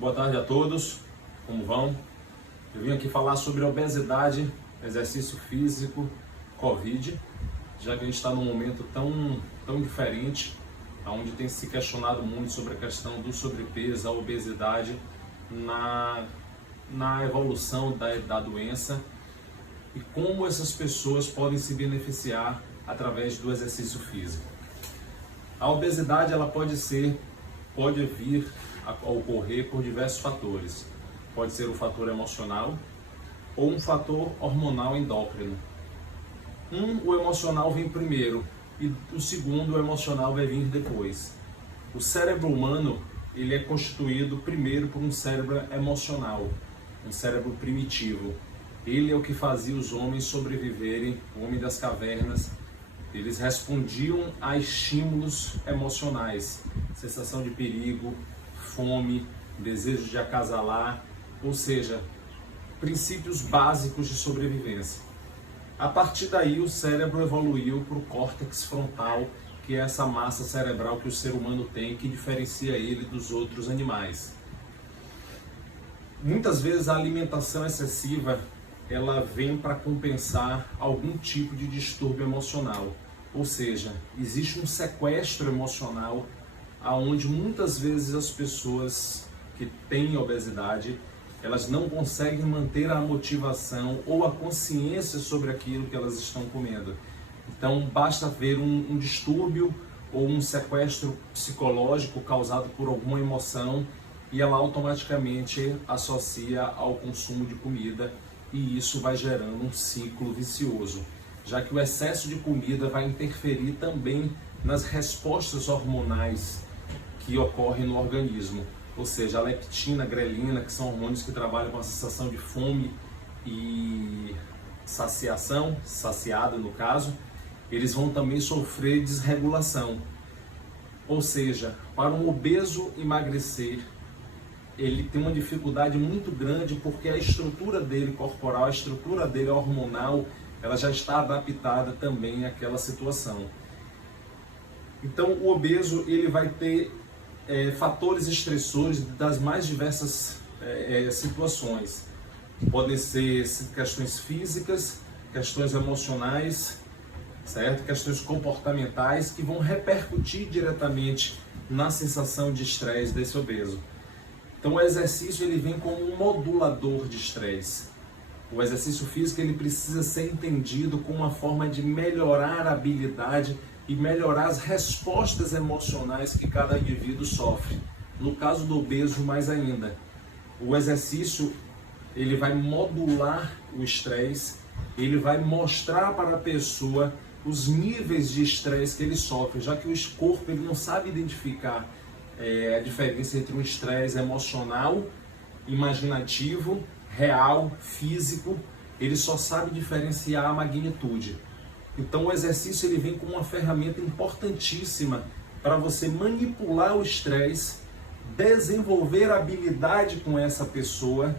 Boa tarde a todos, como vão? Eu vim aqui falar sobre obesidade, exercício físico, Covid, já que a gente está num momento tão diferente, onde tem se questionado muito sobre a questão do sobrepeso, a obesidade na evolução da doença e como essas pessoas podem se beneficiar através do exercício físico. A obesidade ela pode vir a ocorrer por diversos fatores. Pode ser um fator emocional ou um fator hormonal endócrino. O emocional vem primeiro e o segundo, o emocional, vai vir depois. O cérebro humano ele é constituído primeiro por um cérebro emocional, um cérebro primitivo. Ele é o que fazia os homens sobreviverem, o homem das cavernas. Eles respondiam a estímulos emocionais, sensação de perigo, fome, desejo de acasalar, ou seja, princípios básicos de sobrevivência. A partir daí o cérebro evoluiu para o córtex frontal, que é essa massa cerebral que o ser humano tem, que diferencia ele dos outros animais. Muitas vezes a alimentação excessiva ela vem para compensar algum tipo de distúrbio emocional. Ou seja, existe um sequestro emocional onde muitas vezes as pessoas que têm obesidade, elas não conseguem manter a motivação ou a consciência sobre aquilo que elas estão comendo. Então basta ver um distúrbio ou um sequestro psicológico causado por alguma emoção e ela automaticamente associa ao consumo de comida. E isso vai gerando um ciclo vicioso, já que o excesso de comida vai interferir também nas respostas hormonais que ocorrem no organismo. Ou seja, a leptina, a grelina, que são hormônios que trabalham com a sensação de fome e saciação, saciada no caso, eles vão também sofrer desregulação. Ou seja, para um obeso emagrecer, ele tem uma dificuldade muito grande porque a estrutura dele corporal, a estrutura dele hormonal, ela já está adaptada também àquela situação. Então o obeso ele vai ter fatores estressores das mais diversas situações. Podem ser questões físicas, questões emocionais, certo? Questões comportamentais que vão repercutir diretamente na sensação de estresse desse obeso. Então o exercício ele vem como um modulador de estresse. O exercício físico ele precisa ser entendido como uma forma de melhorar a habilidade e melhorar as respostas emocionais que cada indivíduo sofre. No caso do obeso, mais ainda. O exercício ele vai modular o estresse, ele vai mostrar para a pessoa os níveis de estresse que ele sofre, já que o corpo ele não sabe identificar a diferença entre um estresse emocional, imaginativo, real, físico. Ele só sabe diferenciar a magnitude. Então o exercício ele vem como uma ferramenta importantíssima para você manipular o estresse, desenvolver habilidade com essa pessoa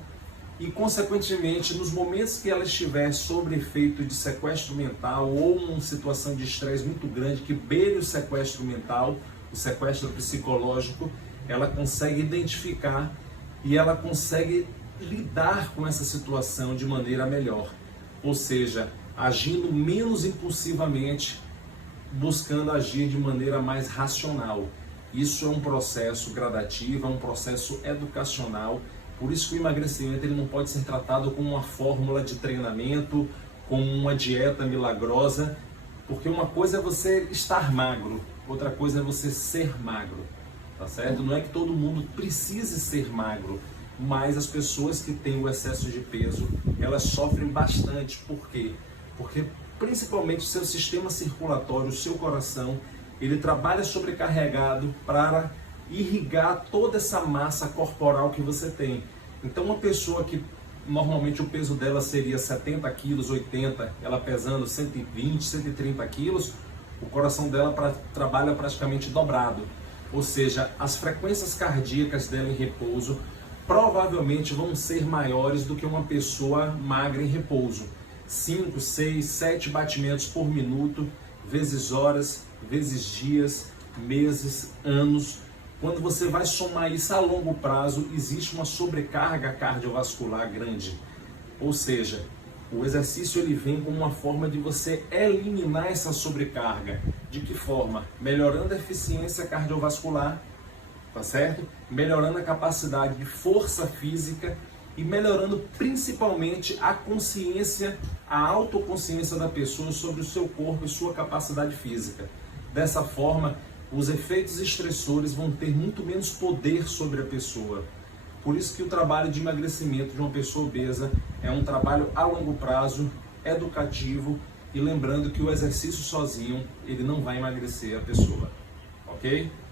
e, consequentemente, nos momentos que ela estiver sob efeito de sequestro mental ou uma situação de estresse muito grande que beire o sequestro mental, o sequestro psicológico, ela consegue identificar e ela consegue lidar com essa situação de maneira melhor. Ou seja, agindo menos impulsivamente, buscando agir de maneira mais racional. Isso é um processo gradativo, é um processo educacional. Por isso que o emagrecimento ele não pode ser tratado como uma fórmula de treinamento, como uma dieta milagrosa, porque uma coisa é você estar magro, outra coisa é você ser magro, tá certo? Não é que todo mundo precise ser magro, mas as pessoas que têm o excesso de peso, elas sofrem bastante. Por quê? Porque principalmente o seu sistema circulatório, o seu coração, ele trabalha sobrecarregado para irrigar toda essa massa corporal que você tem. Então uma pessoa que normalmente o peso dela seria 70 quilos, 80, ela pesando 120, 130 quilos, o coração dela trabalha praticamente dobrado. Ou seja, as frequências cardíacas dela em repouso provavelmente vão ser maiores do que uma pessoa magra em repouso. 5, 6, 7 batimentos por minuto, vezes horas, vezes dias, meses, anos. Quando você vai somar isso a longo prazo, existe uma sobrecarga cardiovascular grande. Ou seja, o exercício ele vem como uma forma de você eliminar essa sobrecarga. De que forma? Melhorando a eficiência cardiovascular, tá certo? Melhorando a capacidade de força física e melhorando principalmente a consciência, a autoconsciência da pessoa sobre o seu corpo e sua capacidade física. Dessa forma, os efeitos estressores vão ter muito menos poder sobre a pessoa. Por isso que o trabalho de emagrecimento de uma pessoa obesa é um trabalho a longo prazo, educativo, e lembrando que o exercício sozinho, ele não vai emagrecer a pessoa, ok?